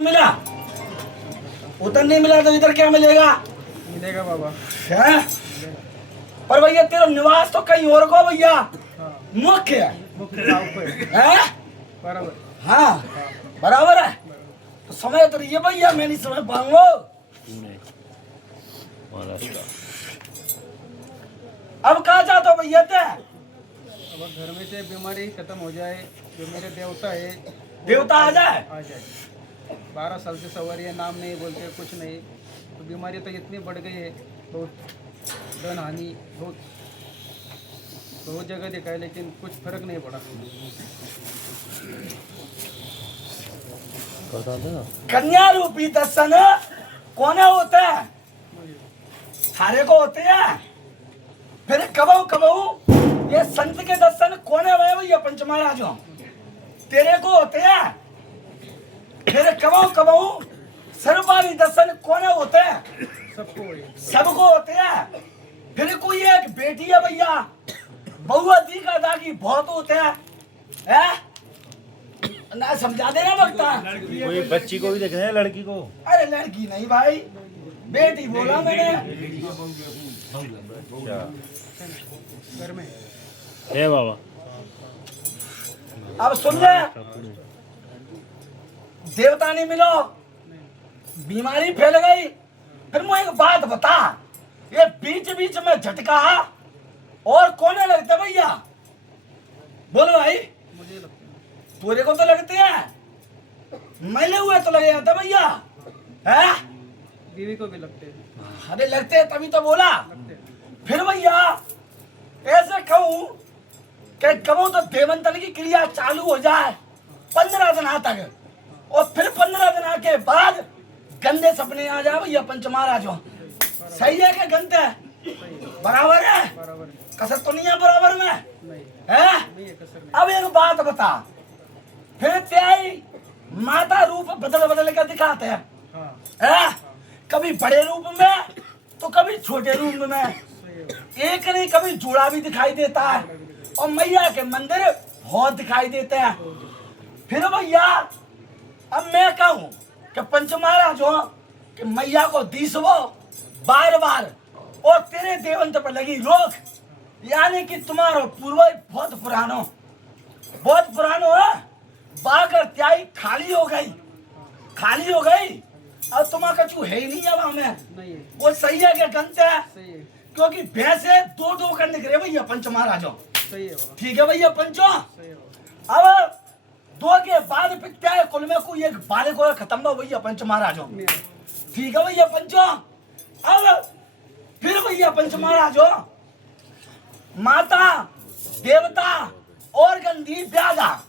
मिला, उधर नहीं मिला तो इधर क्या मिलेगा? मिलेगा बाबा है? पर भैया तेरा निवास तो कहीं और को भैया। हाँ। मुख्य मुख्य गाँव पे है। बराबर। हाँ बराबर है। तो समय तो ये भैया मैं नहीं समझ पाऊंगा। अब कहा चाहते हो भैया ते? अब घर में से बीमारी खत्म हो जाए, जो मेरे देवता है देवता आ जाए। 12 साल से सवारी है, नाम नहीं बोलते कुछ नहीं, तो बीमारी तो इतनी बढ़ गई है, बहुत धन हानि बहुत जगह दिखाई, लेकिन कुछ फर्क नहीं पड़ा। कन्या रूपी दर्शन कौन होता है? सारे को होते हैं। फिर कबहू कबहू ये संत के दर्शन कौन है भैया? पंच महाराजों तेरे को होते हैं। फिर कबहू कबहू सर्वपाली दर्शन कौन होते हैं? सबको होते हैं। फिर कोई एक बेटी है भैया, बहुआ दी का दागी बहुत होते हैं। ना समझा देना लगता। कोई बच्ची को भी देख रहे हैं, लड़की को? अरे लड़की नहीं भाई, बेटी बोला मैंने। घर में है बाबा। अब सुन ले, देवता नहीं मिलो, बीमारी फैल गई। फिर मुझे एक बात बता, ये बीच बीच में झटका और कोने लगते भैया? बोलो भाई। मुझे लगता है पूरे को तो लगते हैं, मैले हुए तो लगे जाते भैया। है बीवी को भी लगते हैं। अरे लगते हैं तभी तो बोला। लगते हैं। फिर भैया ऐसे कहूं कि कहूं तो देवंतन की क्रिया चालू हो जाए 15 दिन तक, और फिर 15 दिन के बाद गंदे सपने आ जाए भैया पंच महाराजों। सही है कि गंदे है? बराबर है? बराबर है। कसर तो नहीं है बराबर में? नहीं है? नहीं है कसर नहीं। अब एक बात बता, फिर त्याई माता रूप बदल बदल कर दिखाते हैं। हाँ है? कभी बड़े रूप में तो कभी छोटे रूप में, सही है। एक नहीं कभी जोड़ा भी दिखाई देता है, और मैया के मंदिर बहुत दिखाई देते हैं। फिर भैया अब मैं कहूं कि पंच महाराज हो कि मैया को दीसवो बार बार, और तेरे देवंत पर लगी रोक, यानी कि तुम्हारा पूर्वज बहुत पुरानो है। बागर त्याई खाली हो गई। अब तुम्हारा कछु है ही नहीं है वहां में। नहीं है। वो सही है कि गलत है? सही है। क्योंकि भैंसे दो कर निकले भैया पंच महाराजों। सही है बाबा। ठीक है भैया पंचो। सही है बाबा। अब 2 के बाद पित्या है कुल में कोई एक बारे को खत्म हो भैया पंच महाराजों। ठीक है भैया पंचो। अब फिर भैया पंच महाराजों, माता देवता और गंधी ब्यादा,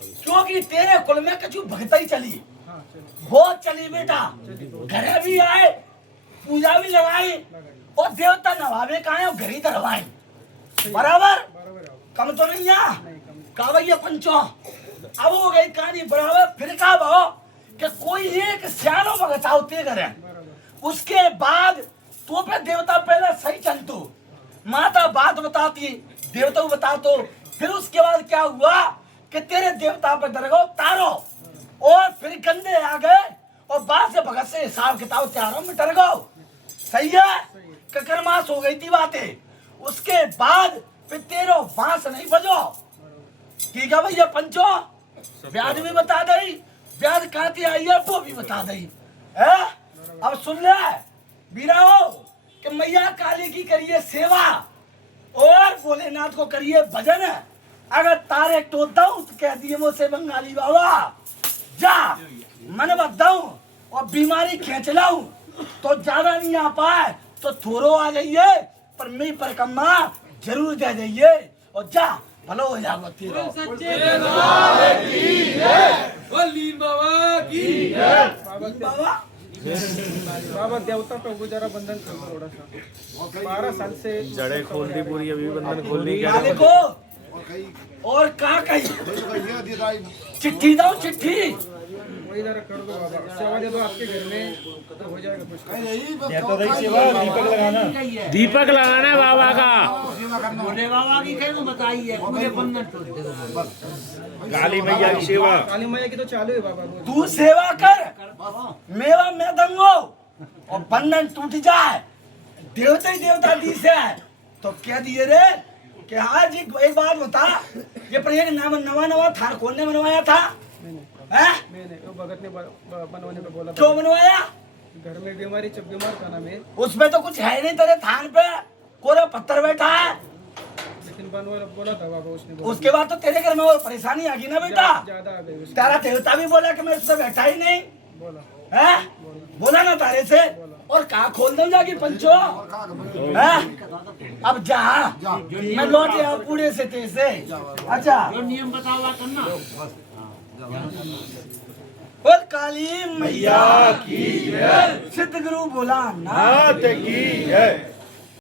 क्योंकि तेरे कुल में कछु भक्ता ही चली, हाँ चलिए। बहुत चली बेटा। घरे भी आए, पूजा भी लगाई, और देवता नवावे का है, घर ही धरवाए। बराबर बराबर है। कम तो नहीं है? नहीं कम। कहा भैया पंचो। अब हो गई कहानी बराबर। फिर कहा भाव कि कोई एक सियानो भगताओ ते करे, बराबर। उसके बाद तो पे देवता पहले सही चलतो, माता बात बताती, देवता को बता तो। फिर उसके बाद क्या हुआ कि तेरे देवता पे दरगाह तारो, और फिर गंदे आ गए, और बाद से भगत से हिसाब किताब त्यारों में डर गो। सही है? ककरमास हो गई थी बातें। उसके बाद फिर तेरो बांस नहीं बजो। ठीक है भैया पंचो। ब्याज भी बता दई, ब्याज कहती आई है वो भी बता दई है। अब सुन ले बीराओ कि मैया काली की करिए सेवा, और भोलेनाथ को करिए भजन। अगर तारे टोटता हूं तो कह दिए मुझसे बंगाली बाबा जा मन बदूं, और बीमारी खींच लाऊं तो ज्यादा नहीं आ पाए तो थोड़ो आ जाइए, पर मेरी परिक्रमा जरूर दे जाइए, और जा भलो हो जाओ। बाबा बाबा देवता पे गुजारा बंधन कर थोड़ा सा। 12 साल से जड़े खोल दी पूरी, अभी बंधन खोलनी क्या? मालिक को और का कही चिट्ठी दो, चिट्ठी वही जरा कर दो बाबा, सेवा दे दो आपके घर में तो हो जाएगा कुछ। दीपक लगाना बाबा का। भोले बाबा की कहीं बताइए पूरे बंधन टूट काली मैया की सेवा। काली मैया की तो चालू है बाबा। तू सेवा कर, मेवा मैं दूंगा और बंधन टूट जाए, देवता ही देवता दी से तो कह दिए रे कि हाँ जी एक बात बता, ये पर एक नवा नवा थान कौन ने बनवाया था? हैं? मैंने वो भगत ने बनवाने पे बोला। क्यों बनवाया? घर में बीमारी जब बीमार था ना मैं, उसमें तो कुछ है नहीं तेरे थान पे, कोरा पत्थर बैठा है। लेकिन बनवा बोला था बाबा, उसने बोला उसके बाद तो तेरे घर में और परेशानी आ गई ना बेटा। ज्यादा आ गई उसने। तारा देवता भी बोला कि मैं उससे बैठा ही नहीं बोला है, बोला ना तारे से। और कहा खोल दो जाके पंचो है? अब जा मैं लौट आया पूरे से तेसे। अच्छा जो नियम बता हुआ करना। बोल काली मैया की जय, सिद्ध गुरु बोला नाथ की जय।